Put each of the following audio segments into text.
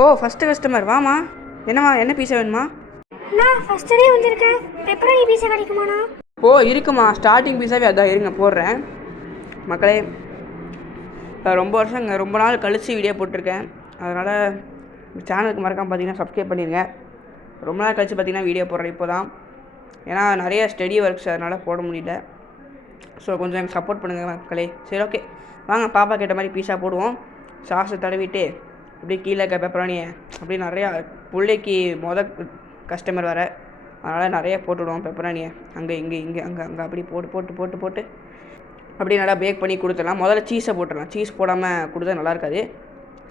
ஓ first customer வாமா. என்னம்மா, என்ன பீஸா வேணுமா? நான் ஃபர்ஸ்ட் டே வந்திருக்கேன். பெப்பரோனி பீஸா கிடைக்குமாண்ணா? ஓ இருக்குமா, ஸ்டார்டிங் பீஸாவே அதான், இருங்க போடுறேன். மக்களே, ரொம்ப நாள் கழித்து வீடியோ போட்டிருக்கேன். அதனால் சேனலுக்கு மறக்காமல் பார்த்தீங்கன்னா சப்ஸ்கிரைப் பண்ணிடுங்க. ரொம்ப நாள் கழித்து பார்த்தீங்கன்னா வீடியோ போடுறேன் இப்போ தான். ஏன்னா நிறைய ஸ்டடி ஒர்க்ஸ், அதனால் போட முடியல. ஸோ கொஞ்சம் எனக்கு சப்போர்ட் பண்ணுங்கள் மக்களே. சரி ஓகே, வாங்க பாப்பா கேட்ட மாதிரி பீஸா போடுவோம். சாஸை தடவிட்டு அப்படியே கீழே இருக்க பெப்பரோனியை அப்படியே நிறையா, பிள்ளைக்கு கஸ்டமர் வர, அதனால் நிறைய போட்டுவிடுவோம் பெப்பரோனியை. அங்கே இங்கே அங்கே அப்படி போட்டு அப்படியே நல்லா பேக் பண்ணி கொடுத்துடலாம். முதல்ல சீஸை போட்டுடலாம். சீஸ் போடாமல் கொடுத்தா நல்லா இருக்காது.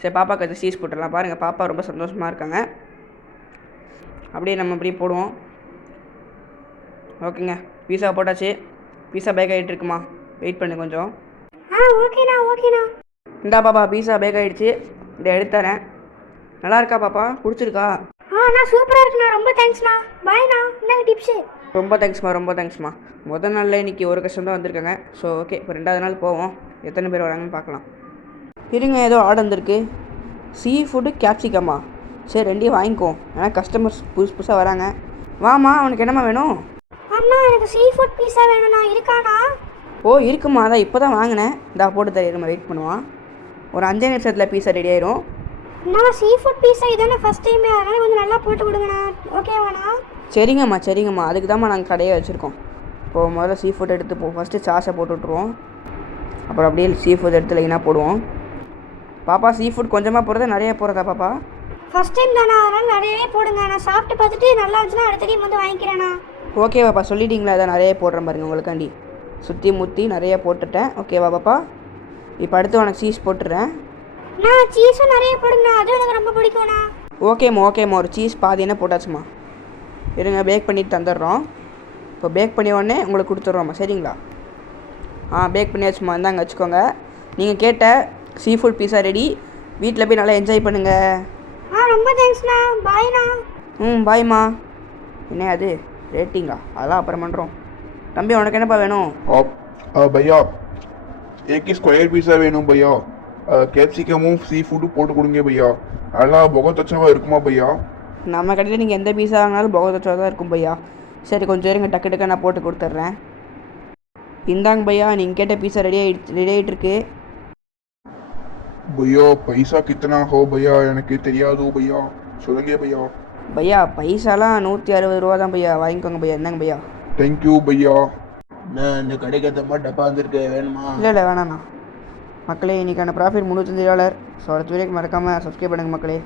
சரி, பாப்பாவுக்கு அது சீஸ் போட்டுடலாம். பாருங்கள், பாப்பா ரொம்ப சந்தோஷமாக இருக்காங்க. அப்படியே நம்ம அப்படியே போடுவோம். ஓகேங்க, பீஸா போட்டாச்சு. பீஸா பேக் ஆகிட்டு இருக்குமா, வெயிட் பண்ணு கொஞ்சம். ஓகேண்ணா. இந்தா பாப்பா, பீஸா பேக் ஆகிடுச்சு. இதை எடுத்துறேன். நல்லா இருக்கா பாப்பா, பிடிச்சிருக்கா? நான் சூப்பராக இருக்குண்ணா. ரொம்ப தேங்க்ஸ்ண்ணா. பாய்ண்ணா. இந்தாங்க டிப்ஸு. ரொம்ப தேங்க்ஸ்மா. முதல் நாளில் இன்றைக்கி ஒரு கஷ்டம் தான் வந்திருக்காங்க. ஸோ ஓகே, இப்போ 2வது நாள் போவோம். எத்தனை பேர் வராங்கன்னு பார்க்கலாம். இருங்க, ஏதோ ஆர்டர் வந்திருக்கு. சீ ஃபுட்டு கேப்சிகம்மா. சரி, 2 வாங்கிக்குவோம். ஏன்னா கஸ்டமர்ஸ் புதுசாக வராங்க. வாமா, அவனுக்கு என்னம்மா வேணும்? அண்ணா, எனக்கு சீ ஃபுட் பீஸா வேணும்ண்ணா. இருக்காண்ணா? ஓ இருக்குமா, அதான் இப்போ தான் வாங்கினேன். இந்தா போட்டு தரேன், வெயிட் பண்ணுவான். ஒரு 5 நிமிஷத்தில் பீஸா ரெடி ஆயிரும். நான் சீ ஃபுட் பீஸா இதானே ஃபஸ்ட் டைம், அதனால் கொஞ்சம் நல்லா போட்டு கொடுங்கண்ணா. ஓகேவாண்ணா? சரிங்கம்மா, அதுக்கு தான்மா நாங்கள் கடையை வச்சுருக்கோம். இப்போது முதல்ல சீ ஃபுட் எடுத்து ஃபஸ்ட்டு சாஸை போட்டு விட்ருவோம். அப்புறம் அப்படியே சீ ஃபுட் எடுத்து லைனாக போடுவோம். பாப்பா, சீ ஃபுட் கொஞ்சமாக போடுறதா நிறைய போடுறதா பாப்பா? ஃபஸ்ட் டைம் தானே, அதனால் நிறையவே போடுங்க. நான் சாப்பிட்டு பார்த்துட்டு நல்லா இருந்துச்சுன்னா அடுத்த டைம் வந்து வாங்கிக்கிறேண்ணா. ஓகே பாப்பா, சொல்லிட்டீங்களா? அதான் நிறைய போடுறேன் பாருங்க உங்களுக்காண்டி. சுற்றி முற்றி நிறைய போட்டுட்டேன். ஓகேவா பாப்பா? இப்போ அடுத்து உனக்கு சீஸ் போட்டுறேன். நான் சீஸும் நிறைய போடுங்கண்ணா, அதுவும் எனக்கு ரொம்ப பிடிக்கும்ண்ணா. ஓகேம்மா, ஒரு சீஸ் பாதி என்ன போட்டாச்சுமா. இருங்க, பேக் பண்ணிட்டு தந்துடுறோம். இப்போ பேக் பண்ணி உடனே உங்களுக்கு கொடுத்துட்றோம்மா, சரிங்களா? பேக் பண்ணியாச்சுமா, இந்தாங்க வச்சுக்கோங்க. நீங்கள் கேட்ட சீ ஃபுட் பீஸா ரெடி. வீட்டில் போய் நல்லா என்ஜாய் பண்ணுங்கள். ரொம்ப தேங்க்ஸ்ண்ணா. பாய்ண்ணா. பாய்மா. என்ன அது ரேட்டிங்களா? அதெல்லாம் அப்புறம் பண்ணுறோம். தம்பி, உனக்கு என்னப்பா வேணும்? भैया एक ही स्क्वायर पिज़्ज़ा வேணும் भैया. कैप्सिकमुம் சீ ஃபுட்டும் போட்டு கொடுங்க भैया. அதெல்லாம் बहुत अच्छा இருக்குமா भैया? நம்ம கடையில் நீங்கள் எந்த பீஸா வாங்கினாலும் பகவதச்சா தான் இருக்கும் பையா. சரி, கொஞ்சம் இருங்க, டக்கு நான் போட்டு கொடுத்துட்றேன். இந்தாங்க பையா, நீங்கள் கேட்ட பீஸா ரெடி ஆகிட்டுருக்கு. भैया पैसा कितना हो भैया? எனக்கு தெரியாது भैया, சொல்லுங்க भैया. பையா, பைசாலாம் 160 ரூபா தான் பையா, வாங்கிக்கோங்க பையா. என்னங்க பையா? தேங்க்யூ भैया. நான் இந்த கடைக்கு ஏற்ற மாதிரி டப்பா வந்துருக்கு, வேணுமா? இல்லை வேணாண்ணா. மக்களே, இன்றைக்கான ப்ராஃபிட் $305. ஸோ அடுத்த வீடியோக்கு மறக்காமல் சப்ஸ்கிரைப் பண்ணுங்கள் மக்களே.